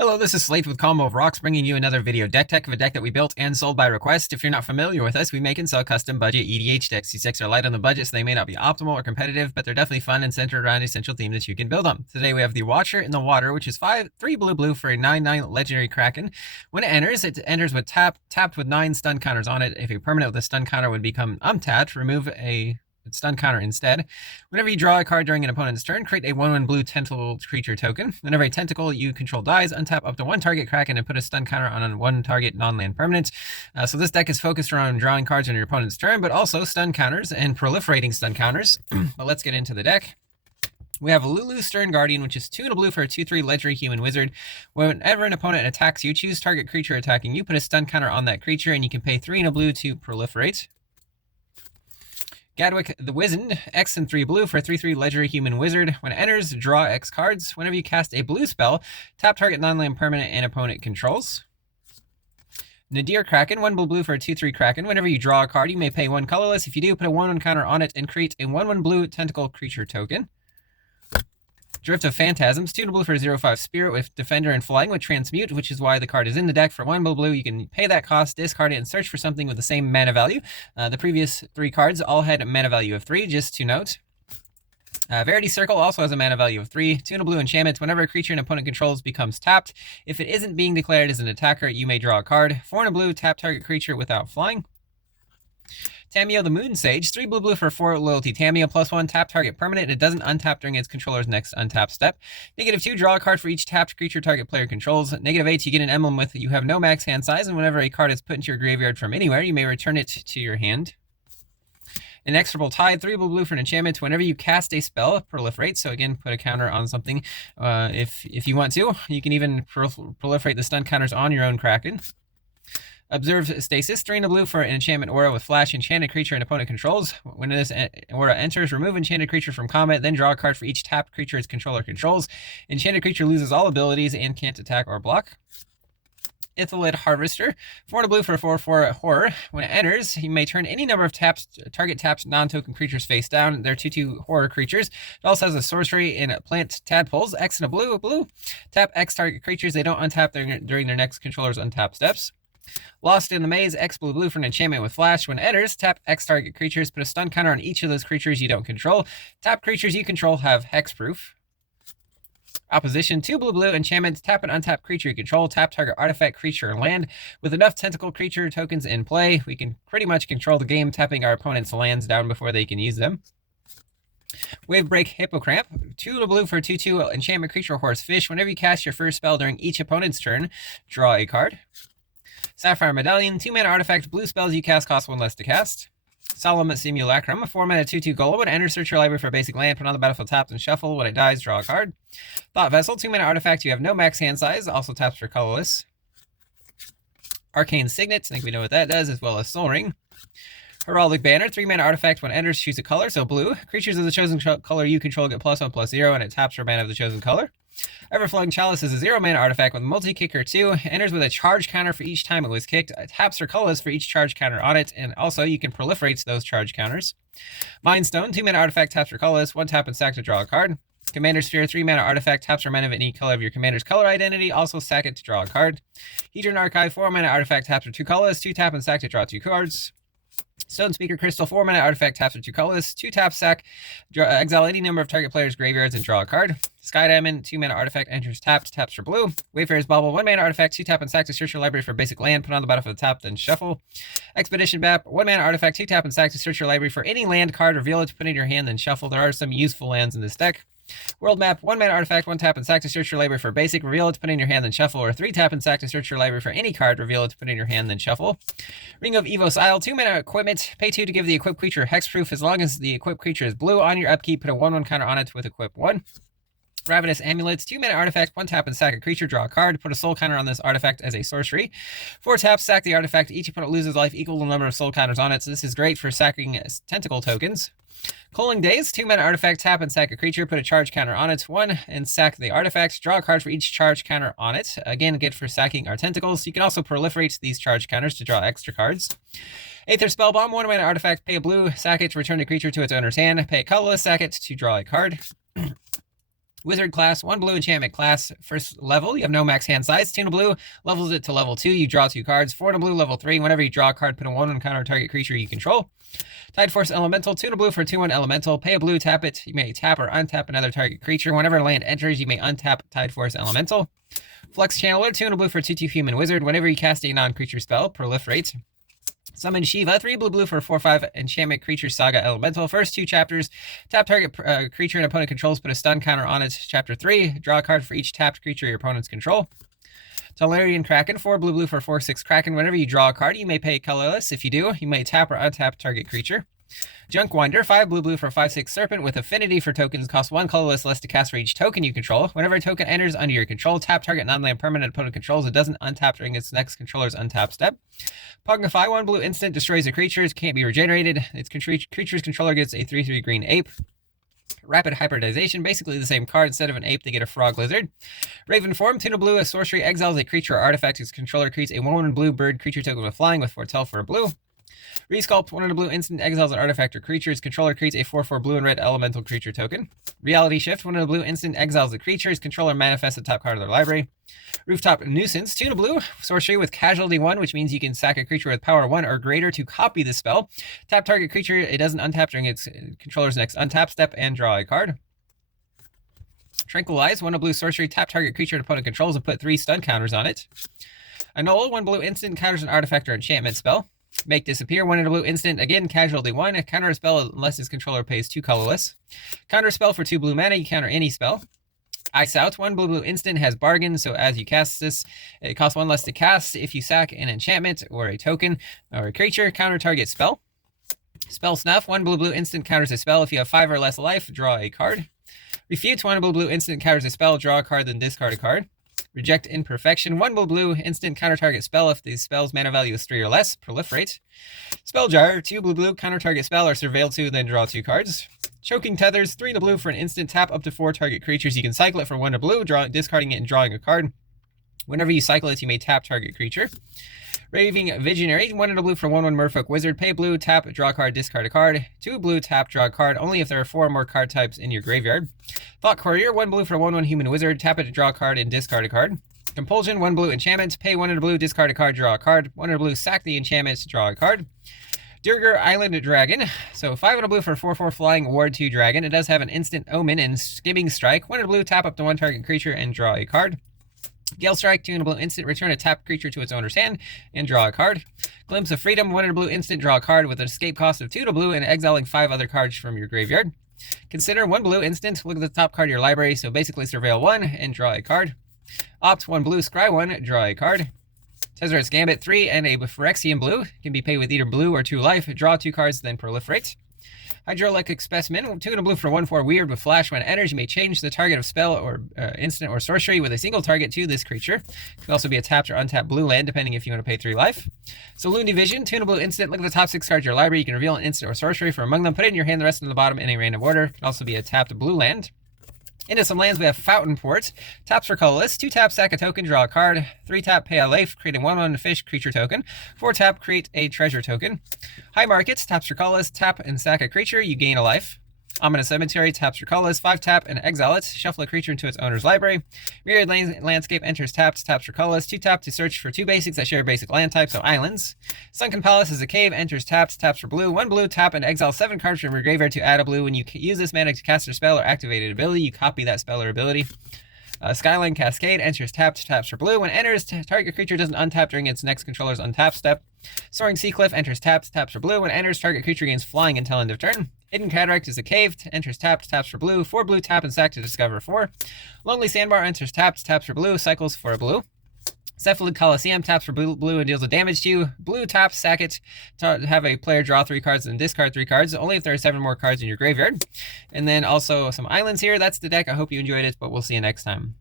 Hello, this is Slate with Combo of Rocks, bringing you another video deck tech of a deck that we built and sold by request. If you're not familiar with us, we make and sell custom budget EDH decks. These decks are light on the budget, so they may not be optimal or competitive, but they're definitely fun and centered around a central theme that you can build on. Today we have the Watcher in the Water, which is 3 blue for a 9/9 legendary Kraken. When it enters with tapped with 9 stun counters on it. If a permanent with a stun counter would become untapped, remove a stun counter instead. Whenever you draw a card during an opponent's turn, create a 1/1 blue tentacle creature token. Whenever a tentacle you control dies, untap up to 1 target Kraken and put a stun counter on 1 target non-land permanent. So this deck is focused around drawing cards on your opponent's turn, but also stun counters and proliferating stun counters. But let's get into the deck. We have Lulu Stern Guardian, which is 2 and a blue for a 2/3 legendary human wizard. Whenever an opponent attacks you, choose target creature attacking you, put a stun counter on that creature, and you can pay 3 and a blue to proliferate. Gadwick the Wizened, X and 3 blue for a 3/3 legendary human wizard. When it enters, draw X cards. Whenever you cast a blue spell, tap target non-land permanent and opponent controls. Nadir Kraken, 1 blue for a 2/3 Kraken. Whenever you draw a card, you may pay 1 colorless. If you do, put a 1/1 counter on it and create a 1/1 blue tentacle creature token. Drift of Phantasms, 2 blue for a 0/5 Spirit with Defender and Flying with Transmute, which is why the card is in the deck. For 1 blue, you can pay that cost, discard it, and search for something with the same mana value. The previous 3 cards all had a mana value of 3, just to note. Verity Circle also has a mana value of 3. 2 and a blue enchantment. Whenever a creature an opponent controls becomes tapped, if it isn't being declared as an attacker, you may draw a card. 4 and a blue, tap target creature without flying. Tamiyo the Moon Sage, 3 blue for 4 loyalty. Tamiyo +1, tap target permanent. It doesn't untap during its controller's next untap step. -2, draw a card for each tapped creature target player controls. -8, you get an emblem with you have no max hand size, and whenever a card is put into your graveyard from anywhere, you may return it to your hand. Inexorable Tide, 3 blue for an enchantment. Whenever you cast a spell, proliferate. So again, put a counter on something if you want to. You can even proliferate the stun counters on your own Kraken. Observe Stasis, 3 and a blue for an enchantment aura with flash. Enchanted creature and opponent controls. When this aura enters, remove enchanted creature from combat, then draw a card for each tapped creature its controller controls. Enchanted creature loses all abilities and can't attack or block. Ithalid Harvester, 4 and a blue for a 4/4 horror. When it enters, you may turn any number of target tapped non-token creatures face down. They're 2/2 horror creatures. It also has a sorcery in plant tadpoles. X and a blue. Tap X target creatures. They don't untap during their next controller's untap steps. Lost in the Maze, X blue for an enchantment with flash. When it enters, tap X target creatures. Put a stun counter on each of those creatures you don't control. Tap creatures you control have hexproof. Opposition, 2 blue enchantments. Tap an untapped creature you control. Tap target artifact, creature, and land. With enough tentacle creature tokens in play, we can pretty much control the game, tapping our opponent's lands down before they can use them. Wavebreak Hippocramp, 2 blue for a 2/2 enchantment creature horse fish. Whenever you cast your first spell during each opponent's turn, draw a card. Sapphire Medallion, 2 mana artifact. Blue spells you cast cost 1 less to cast. Solemn Simulacrum, 4 mana 2/2 golem. When it enters, search your library for a basic land, put on the battlefield tapped and shuffle. When it dies, draw a card. Thought Vessel, 2 mana artifact. You have no max hand size, also taps for colorless. Arcane Signet, I think we know what that does, as well as Soul Ring. Heraldic Banner, 3 mana artifact. When it enters, choose a color, so blue. Creatures of the chosen color you control get +1/+0, and it taps for mana of the chosen color. Everflowing Chalice is a 0 mana artifact with multi-kicker 2. Enters with a charge counter for each time it was kicked. It taps for colorless for each charge counter on it, and also you can proliferate those charge counters. Mindstone, 2 mana artifact, taps for colorless. 1 tap and sack to draw a card. Commander Sphere, 3 mana artifact, taps for mana of any color of your commander's color identity. Also sack it to draw a card. Hedron Archive, 4 mana artifact, taps for 2 colorless. 2 tap and sack to draw 2 cards. Stone Speaker Crystal, 4 mana artifact, taps for 2 colorless. 2 tap sack, exile any number of target players' graveyards and draw a card. Sky Diamond, 2 mana artifact, enters tapped, taps for blue. Wayfarer's Bauble, 1 mana artifact, 2 tap and sack to search your library for basic land, put on the battlefield tap, then shuffle. Expedition Map, 1 mana artifact, 2 tap and sack to search your library for any land card, reveal it, put it in your hand, then shuffle. There are some useful lands in this deck. World Map, 1 mana artifact, 1 tap and sack to search your library for basic, reveal it, put it in your hand, then shuffle, or 3 tap and sack to search your library for any card, reveal it, put it in your hand, then shuffle. Ring of Evos Isle, 2 mana equipment, pay 2 to give the equipped creature hexproof. As long as the equipped creature is blue on your upkeep, put a 1/1 counter on it with equip 1. Ravenous Amulets, 2 mana artifact, 1 tap and sack a creature, draw a card, put a soul counter on this artifact as a sorcery. 4 taps, sack the artifact, each opponent loses life equal to the number of soul counters on it, so this is great for sacking tentacle tokens. Culling Days, 2 mana artifact, tap and sack a creature, put a charge counter on it, 1, and sack the artifact. Draw a card for each charge counter on it. Again, good for sacking our tentacles. You can also proliferate these charge counters to draw extra cards. Aether Spellbomb, 1 mana artifact, pay a blue, sack it to return the creature to its owner's hand, pay a colorless, sack it to draw a card. Wizard class, 1 blue enchantment class, first level. You have no max hand size. 2 blue, levels it to level 2. You draw 2 cards. 4 blue, level 3. Whenever you draw a card, put a 1/1 counter target creature you control. Tide Force Elemental, 2 blue for 2/1 Elemental. Pay a blue, tap it. You may tap or untap another target creature. Whenever land enters, you may untap Tide Force Elemental. Flux Channeler, 2 blue for 2/2 Human Wizard. Whenever you cast a non-creature spell, proliferate. Summon Shiva, 3 blue for 4/5 Enchantment Creature Saga Elemental. First 2 chapters, tap target creature an opponent controls, put a stun counter on it. Chapter 3, draw a card for each tapped creature your opponents control. Tolarian Kraken, 4 blue for 4/6 Kraken. Whenever you draw a card, you may pay colorless. If you do, you may tap or untap target creature. Junk Winder, 5 blue for 5/6 Serpent with affinity for tokens, costs 1 colorless less to cast for each token you control. Whenever a token enters under your control, tap target non-land permanent opponent controls. It doesn't untap during its next controller's untap step. Pugnify, 1 blue instant, destroys a creature, can't be regenerated. Its creature's controller gets a 3/3 green ape. Rapid Hybridization, basically the same card. Instead of an ape, they get a frog lizard. Raven Form, 2 blue, a sorcery, exiles a creature or artifact. Its controller creates a 1/1 blue bird creature token with flying with foretell for a blue. Resculpt, 1 blue instant, exiles an artifact or creature. Its controller creates a 4/4 blue and red elemental creature token. Reality Shift, 1 blue instant, exiles the creature. Its controller manifests the top card of their library. Rooftop Nuisance, 2 blue, sorcery with casualty 1, which means you can sack a creature with power 1 or greater to copy the spell. Tap target creature, it doesn't untap during its controller's next untap step, and draw a card. Tranquilize, 1 blue sorcery, tap target creature an opponent controls and put 3 stun counters on it. Annul, 1 blue instant, counters an artifact or enchantment spell. Make Disappear, 1 blue instant, again casualty 1, counter a spell unless its controller pays 2 colorless. Counter spell for 2 blue mana, you counter any spell. Ice Out, 1 blue instant, has bargain, so as you cast this, it costs 1 less to cast. If you sack an enchantment or a token or a creature, counter target spell. Spell Snuff, 1 blue instant, counters a spell. If you have 5 or less life, draw a card. Refute, 1 blue instant, counters a spell, draw a card, then discard a card. Reject Imperfection, 1 blue instant, counter target spell. If the spell's mana value is 3 or less, proliferate. Spell Jar, 2 blue, counter target spell or surveil 2, then draw 2 cards. Choking Tethers, 3 blue for an instant, tap up to 4 target creatures. You can cycle it for 1 blue, discarding it and drawing a card. Whenever you cycle it, you may tap target creature. Raving Visionary, 1 blue for 1/1 Merfolk Wizard. Pay blue, tap, draw a card, discard a card. 2 blue, tap, draw a card, only if there are 4 or more card types in your graveyard. Thought Courier, 1 blue for 1/1 Human Wizard. Tap it to draw a card and discard a card. Compulsion, 1 blue enchantment. Pay 1 blue, discard a card, draw a card. 1 blue, sack the enchantment, draw a card. Durgar Island Dragon. So 5 blue for 4/4 flying Ward 2 Dragon. It does have an instant Omen and Skimming Strike. 1 blue, tap up to 1 target creature and draw a card. Gale Strike, 2 blue instant, return a tapped creature to its owner's hand and draw a card. Glimpse of Freedom, 1 blue instant, draw a card with an escape cost of 2 blue and exiling 5 other cards from your graveyard. Consider, 1 blue instant, look at the top card of your library, so basically surveil 1 and draw a card. Opt, 1 blue, scry 1, draw a card. Tezzer's Gambit, 3 and a Phyrexian blue, can be paid with either blue or 2 life, draw 2 cards, then proliferate. Hydraulic Specimen, 2 blue for 1/4 Weird with Flash. When it enters, you may change the target of spell or instant or sorcery with a single target to this creature. It can also be a tapped or untapped blue land, depending if you want to pay 3 life. Saloon Division, 2 blue instant, look at the top 6 cards of your library. You can reveal an instant or sorcery from among them, put it in your hand, the rest of the bottom in a random order. It can also be a tapped blue land. Into some lands, we have Fountain Port. Taps for colorless. 2 tap, sack a token, draw a card. 3 tap, pay a life, create a 1/1 fish creature token. 4 tap, create a treasure token. High Market, taps for colorless, tap and sack a creature, you gain a life. Ominous Cemetery, taps for colorless, 5 tap and exile it. Shuffle a creature into its owner's library. Myriad Landscape, enters taps for colorless. 2 tap to search for 2 basics that share basic land type, so islands. Sunken Palace is a cave, enters taps for blue. 1 blue, tap and exile 7 cards from your graveyard to add a blue. When you use this mana to cast a spell or activate an ability, you copy that spell or ability. Skyline Cascade, enters taps for blue. When enters, target creature doesn't untap during its next controller's untap step. Soaring Seacliff, enters taps for blue. When enters, target creature gains flying until end of turn. Hidden Cataract is a cave, enters taps for blue. 4 blue, tap and sack to discover 4. Lonely Sandbar, enters taps for blue, cycles for a blue. Cephalid Coliseum, taps for blue and deals a damage to you. Blue, tap, sack it to have a player draw 3 cards and discard 3 cards, only if there are 7 more cards in your graveyard. And then also some islands here. That's the deck. I hope you enjoyed it, but we'll see you next time.